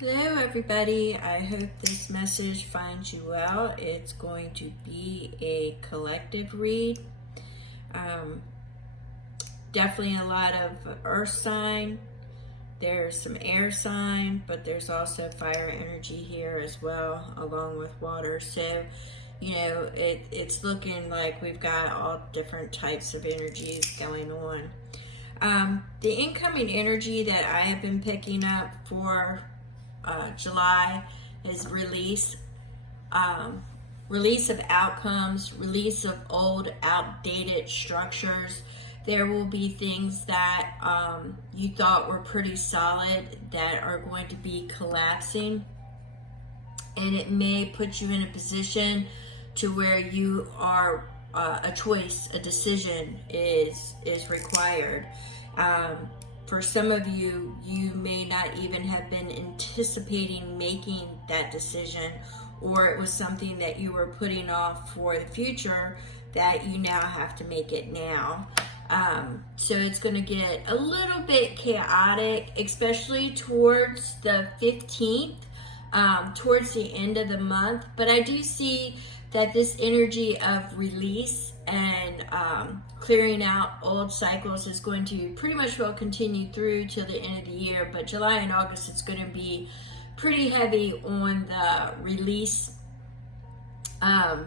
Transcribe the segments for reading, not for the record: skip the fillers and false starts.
Hello everybody, I hope this message finds you well. It's going to be a collective read. Definitely a lot of earth sign. There's some air sign, but there's also fire energy here as well, along with water. So, it's looking like we've got all different types of energies going on. The incoming energy that I have been picking up for July is release of outcomes, release of old, outdated structures. There will be things that you thought were pretty solid that are going to be collapsing, and it may put you in a position to where you are a choice, a decision is required. For some of you, you may not even have been anticipating making that decision, or it was something that you were putting off for the future that you now have to make it now. So it's going to get a little bit chaotic, especially towards the 15th, towards the end of the month. But I do see that this energy of release and clearing out old cycles is going to pretty much well continue through till the end of the year. But July and August, it's going to be pretty heavy on the release and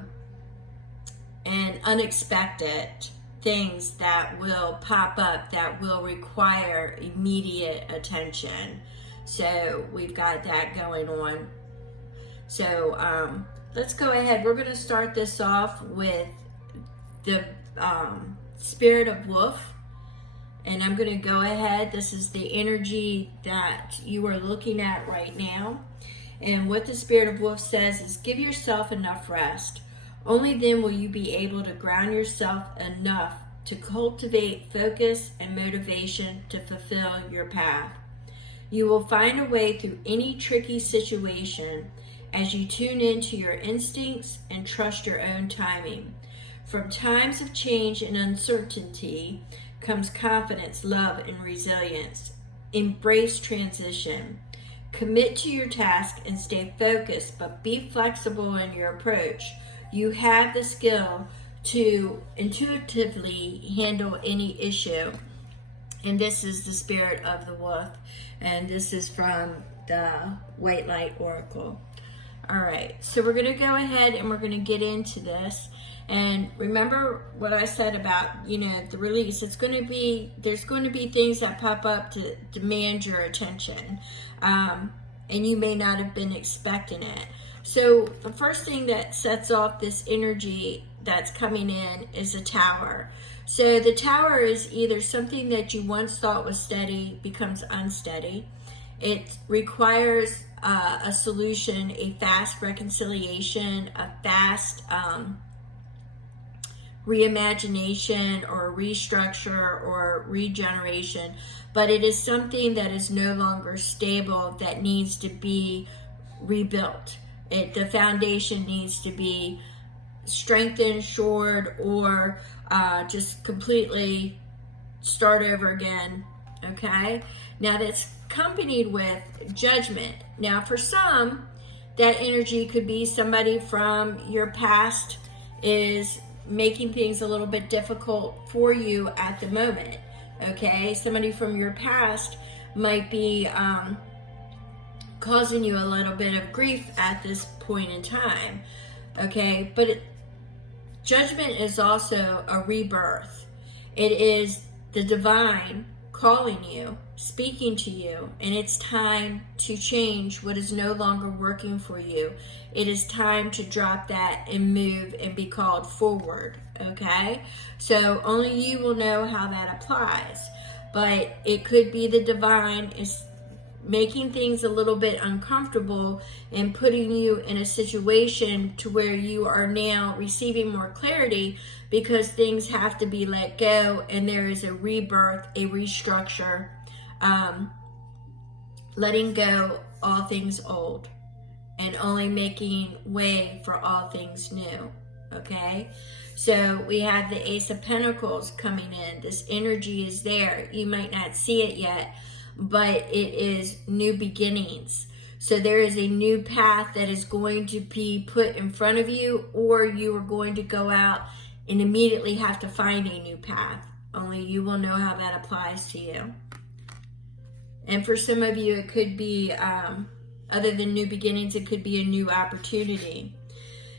unexpected things that will pop up that will require immediate attention. So we've got that going on. So let's go ahead. We're going to start this off with the spirit of wolf, and I'm going to go ahead. This is the energy that you are looking at right now, and what the spirit of wolf says is give yourself enough rest. Only then will you be able to ground yourself enough to cultivate focus and motivation to fulfill your path. You will find a way through any tricky situation as you tune into your instincts and trust your own timing. From times of change and uncertainty comes confidence, love, and resilience. Embrace transition. Commit to your task and stay focused, but be flexible in your approach. You have the skill to intuitively handle any issue. And this is the spirit of the wolf. And this is from the White Light Oracle. All right, so we're going to go ahead and we're going to get into this. And remember what I said about, the release. There's going to be things that pop up to demand your attention. And you may not have been expecting it. So the first thing that sets off this energy that's coming in is a tower. So the tower is either something that you once thought was steady becomes unsteady. It requires a solution, a fast reconciliation, a fast reimagination or restructure or regeneration, but it is something that is no longer stable, that needs to be rebuilt. The foundation needs to be strengthened, shored, or just completely start over again. Okay? Now that's accompanied with judgment. Now for some, that energy could be somebody from your past is making things a little bit difficult for you at the moment. Okay? Somebody from your past might be causing you a little bit of grief at this point in time. Okay? But judgment is also a rebirth. It is the divine calling you, speaking to you, and it's time to change what is no longer working for you. It is time to drop that and move and be called forward. Okay? So only you will know how that applies. But it could be the divine is making things a little bit uncomfortable and putting you in a situation to where you are now receiving more clarity, because things have to be let go and there is a rebirth, a restructure, letting go all things old and only making way for all things new. Okay? So we have the Ace of Pentacles coming in. This energy is there. You might not see it yet, but it is new beginnings. So there is a new path that is going to be put in front of you, or you are going to go out and immediately have to find a new path. Only you will know how that applies to you. And for some of you, it could be, other than new beginnings, it could be a new opportunity.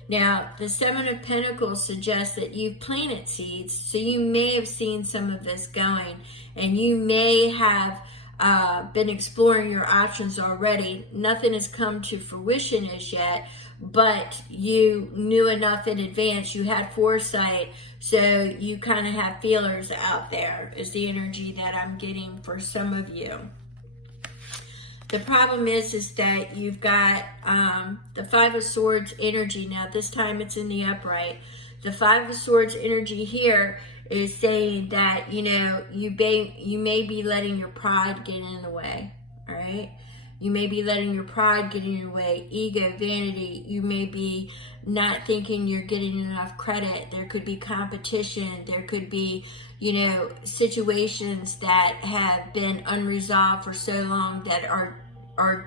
Now, the Seven of Pentacles suggests that you've planted seeds, so you may have seen some of this going, and you may have been exploring your options already. Nothing has come to fruition as yet, but you knew enough in advance, you had foresight, so you kind of have feelers out there, is the energy that I'm getting for some of you. The problem is that you've got the Five of Swords energy. Now, this time it's in the upright. The Five of Swords energy here is saying that, you know, you may be letting your pride get in the way, all right? You may be letting your pride get in your way, ego, vanity. You may be not thinking you're getting enough credit. There could be competition. There could be, you know, situations that have been unresolved for so long that are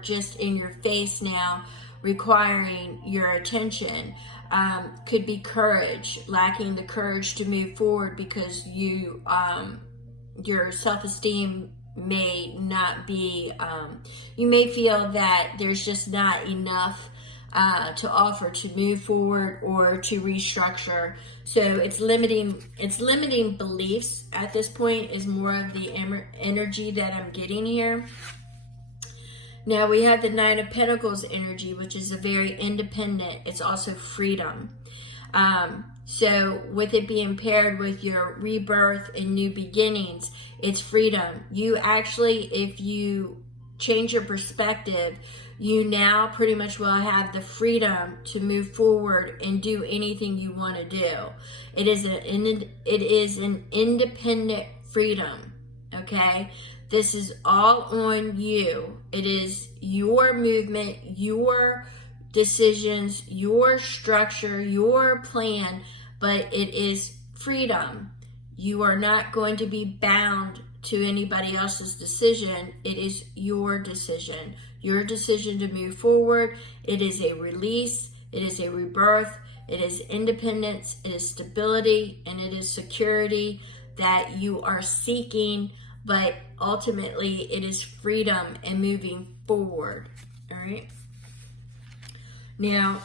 just in your face now, requiring your attention. Could be courage, lacking the courage to move forward because you, your self-esteem may not be, you may feel that there's just not enough to offer to move forward or to restructure. So it's limiting beliefs at this point is more of the energy that I'm getting here. Now we have the Nine of Pentacles energy, which is a very independent. It's also freedom. So with it being paired with your rebirth and new beginnings, it's freedom. You actually, if you change your perspective, you now pretty much will have the freedom to move forward and do anything you want to do. It is an independent freedom, okay? This is all on you. It is your movement, your decisions, your structure, your plan, but it is freedom. You are not going to be bound to anybody else's decision. It is your decision to move forward. It is a release. It is a rebirth. It is independence. It is stability, and it is security that you are seeking, but ultimately it is freedom and moving forward. All right. Now,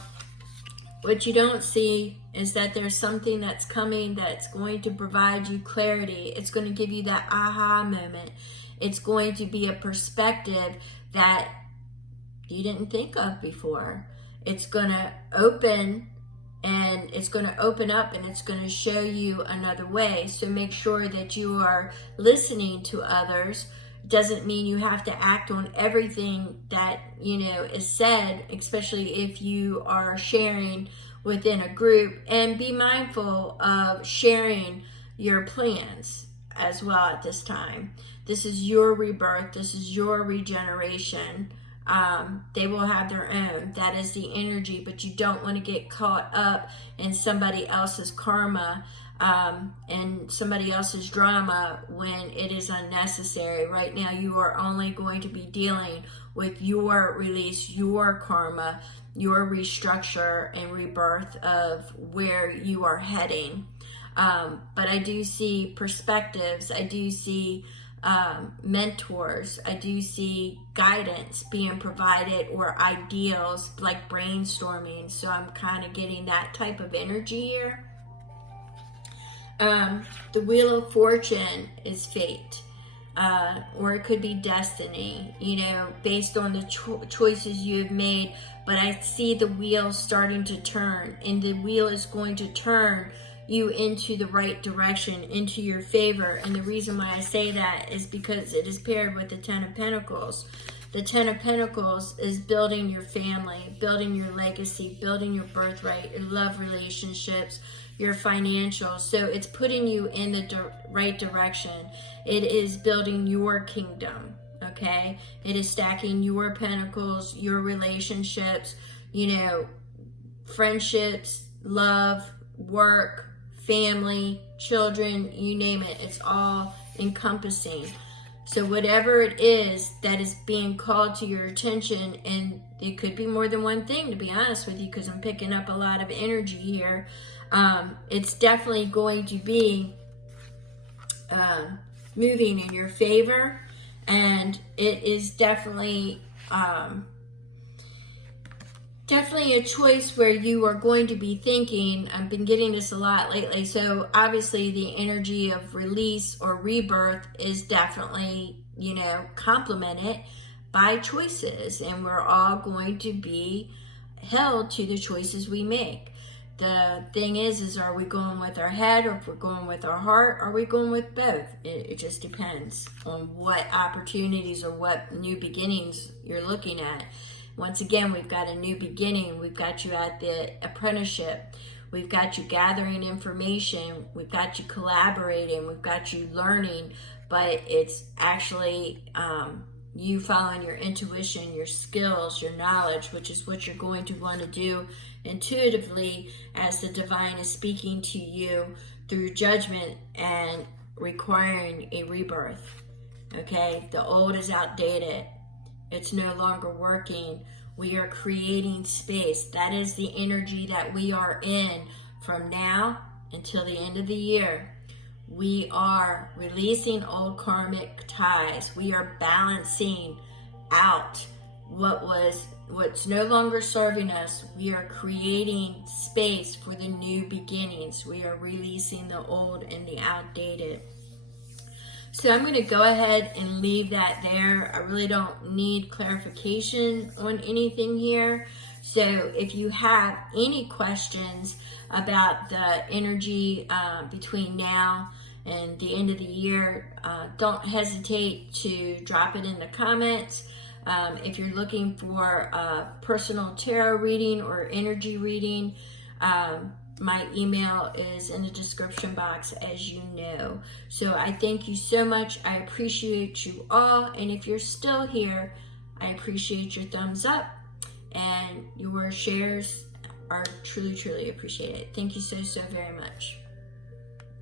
what you don't see is that there's something that's coming that's going to provide you clarity. It's going to give you that aha moment. It's going to be a perspective that you didn't think of before. It's going to open, and it's going to open up, and it's going to show you another way. So make sure that you are listening to others. Doesn't mean you have to act on everything that, you know, is said, especially if you are sharing within a group. And be mindful of sharing your plans as well at this time. This is your rebirth. This is your regeneration. They will have their own. That is the energy, but you don't want to get caught up in somebody else's karma and somebody else's drama when it is unnecessary. Right now, you are only going to be dealing with your release, your karma, your restructure and rebirth of where you are heading. But I do see perspectives. I do see mentors. I do see guidance being provided, or ideals like brainstorming. So I'm kind of getting that type of energy here. The Wheel of Fortune is fate, or it could be destiny, you know, based on the choices you have made. But I see the wheel starting to turn, and the wheel is going to turn you into the right direction, into your favor. And the reason why I say that is because it is paired with the Ten of Pentacles. The Ten of Pentacles is building your family, building your legacy, building your birthright, your love relationships, your financial. So it's putting you in the right direction. It is building your kingdom, okay? It is stacking your pentacles, your relationships, you know, friendships, love, work, family, children, you name it. It's all encompassing. So whatever it is that is being called to your attention, and it could be more than one thing, to be honest with you, because I'm picking up a lot of energy here. It's definitely going to be moving in your favor, and it is definitely definitely a choice where you are going to be thinking. I've been getting this a lot lately. So obviously the energy of release or rebirth is definitely, complemented by choices, and we're all going to be held to the choices we make. The thing is are we going with our head, or if we're going with our heart, are we going with both? It just depends on what opportunities or what new beginnings you're looking at. Once again, we've got a new beginning. We've got you at the apprenticeship. We've got you gathering information. We've got you collaborating. We've got you learning. But it's actually you following your intuition, your skills, your knowledge, which is what you're going to want to do intuitively as the divine is speaking to you through judgment and requiring a rebirth. Okay? The old is outdated. It's no longer working. We are creating space. That is the energy that we are in from now until the end of the year. We are releasing old karmic ties. We are balancing out what's no longer serving us. We are creating space for the new beginnings. We are releasing the old and the outdated. So I'm going to go ahead and leave that there. I really don't need clarification on anything here. So if you have any questions about the energy between now and the end of the year, don't hesitate to drop it in the comments. If you're looking for a personal tarot reading or energy reading, my email is in the description box, as you know. So I thank you so much. I appreciate you all. And if you're still here, I appreciate your thumbs up, and your shares are truly, truly appreciated. Thank you so, so very much.